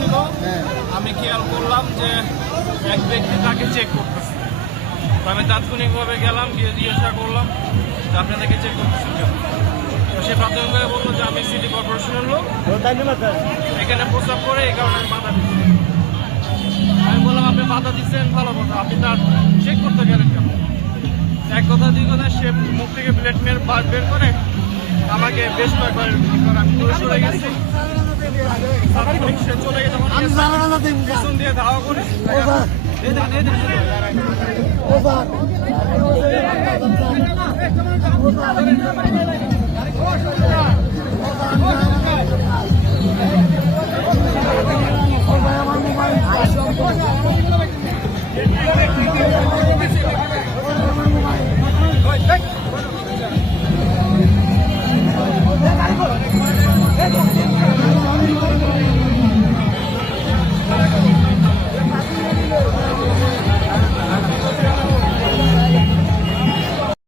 করতেছিল, আমি খেয়াল করলাম যে এক ব্যক্তি তাকে চেক করতেছে। আমি তাৎক্ষণিকভাবে গেলাম, গিয়ে জিজ্ঞাসা করলাম যে আপনাদেরকে চেক করতেছেন কেন? সে প্রাথমিকভাবে বললো যে আমি সিটি কর্পোরেশনের লোক, এখানে প্রস্তাব করে এই কারণে আমি বাধা দিচ্ছি। আমি বললাম আপনি বাধা দিচ্ছেন ভালো কথা, আপনি তার চেক করতে গেলেন কেন? এক কথা দুই কথা সে মুখ থেকে ব্লেড বের করে আমাকে বেশ কয়েকবার আমি দূরে সরে গেছি। সে চলে গেছে, পিছন দিয়ে ধাওয়া করে